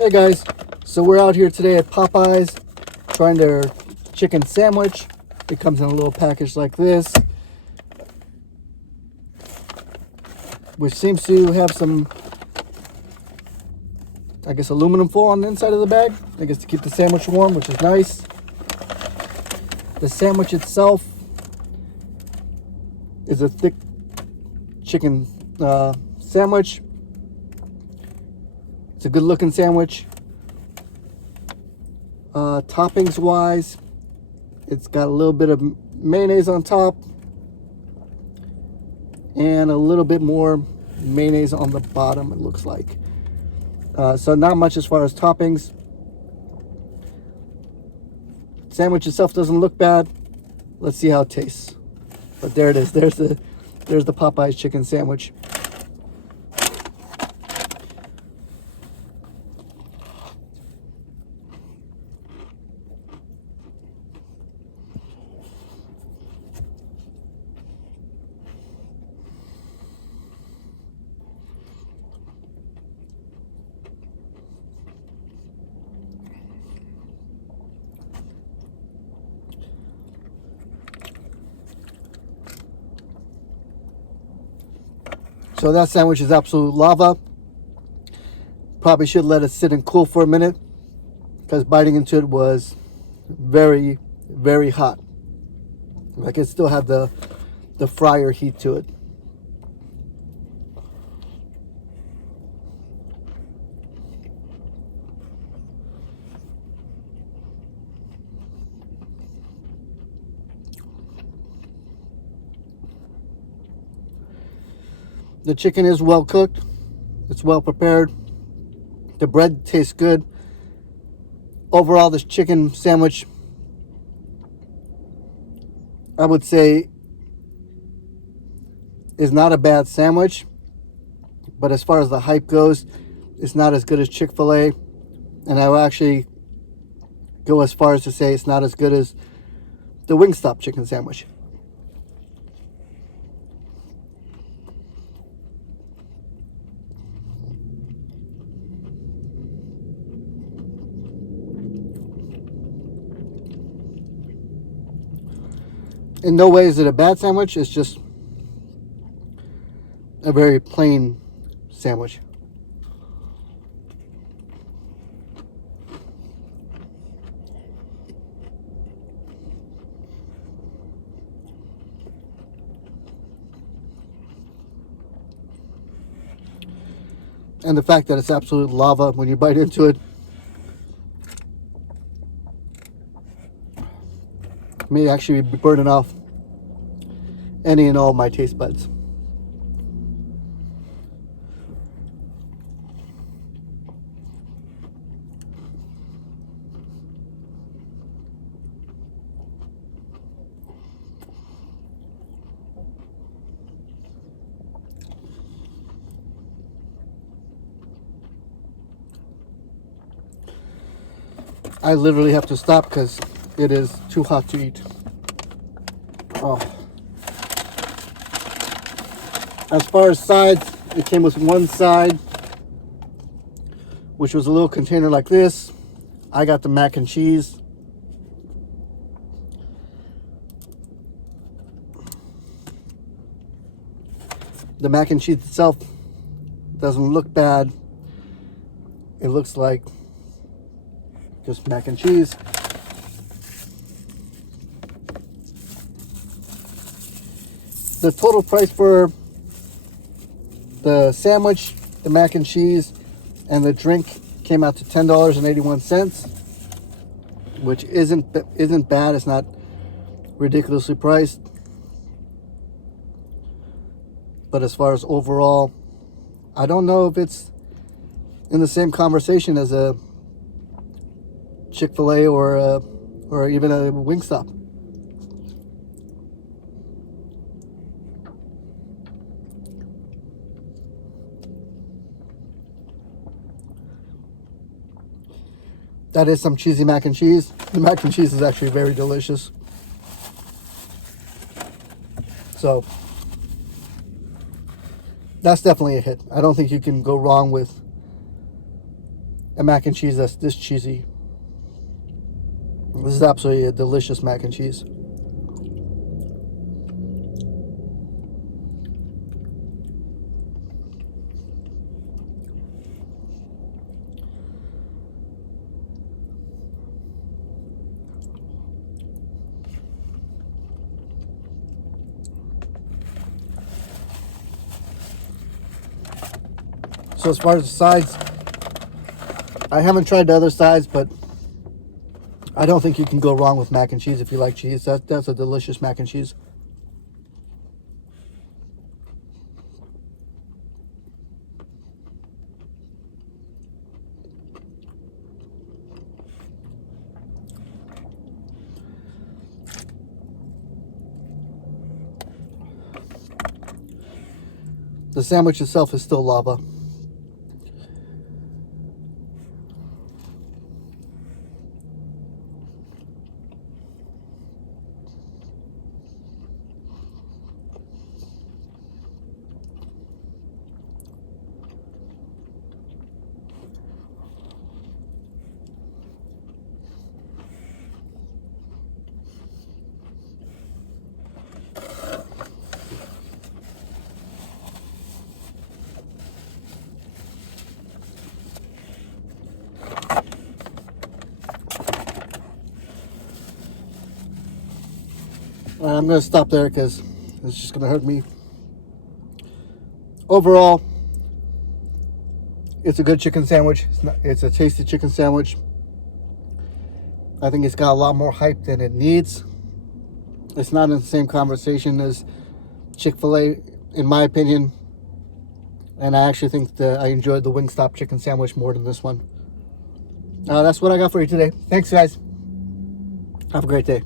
Hey guys, so we're out here today at Popeye's trying their chicken sandwich. It comes in a little package like this, which seems to have some, I guess, aluminum foil on the inside of the bag, I guess to keep the sandwich warm, which is nice. The sandwich itself is a thick chicken sandwich. It's a good looking sandwich. Toppings wise, it's got a little bit of mayonnaise on top and a little bit more mayonnaise on the bottom, it looks like. So not much as far as toppings. Sandwich itself doesn't look bad. Let's see how it tastes. But there it is. There's the Popeye's chicken sandwich. So that sandwich is absolute lava. Probably should let it sit and cool for a minute, because biting into it was very, very hot. Like it still had the fryer heat to it. The chicken is well cooked. It's well prepared. The bread tastes good. Overall, this chicken sandwich, I would say, is not a bad sandwich. But as far as the hype goes, it's not as good as Chick-fil-A. And I will actually go as far as to say it's not as good as the Wingstop chicken sandwich. In no way is it a bad sandwich. It's just a very plain sandwich. And the fact that it's absolute lava when you bite into it may actually be burning off any and all my taste buds. I literally have to stop because it is too hot to eat. Oh. As far as sides, it came with one side, which was a little container like this. I got the mac and cheese. The mac and cheese itself doesn't look bad. It looks like just mac and cheese. The total price for the sandwich, the mac and cheese, and the drink came out to $10.81, which isn't bad. It's not ridiculously priced. But as far as overall, I don't know if it's in the same conversation as a Chick-fil-A or even a Wingstop. That is some cheesy mac and cheese. The mac and cheese is actually very delicious. So that's definitely a hit. I don't think you can go wrong with a mac and cheese that's this cheesy. This is absolutely a delicious mac and cheese. So as far as the sides, I haven't tried the other sides, but I don't think you can go wrong with mac and cheese if you like cheese. That's a delicious mac and cheese. The sandwich itself is still lava. I'm going to stop there because it's just going to hurt me. Overall, it's a good chicken sandwich. It's a tasty chicken sandwich. I think it's got a lot more hype than it needs. It's not in the same conversation as Chick-fil-A, in my opinion. And I actually think that I enjoyed the Wingstop chicken sandwich more than this one. That's what I got for you today. Thanks, guys. Have a great day.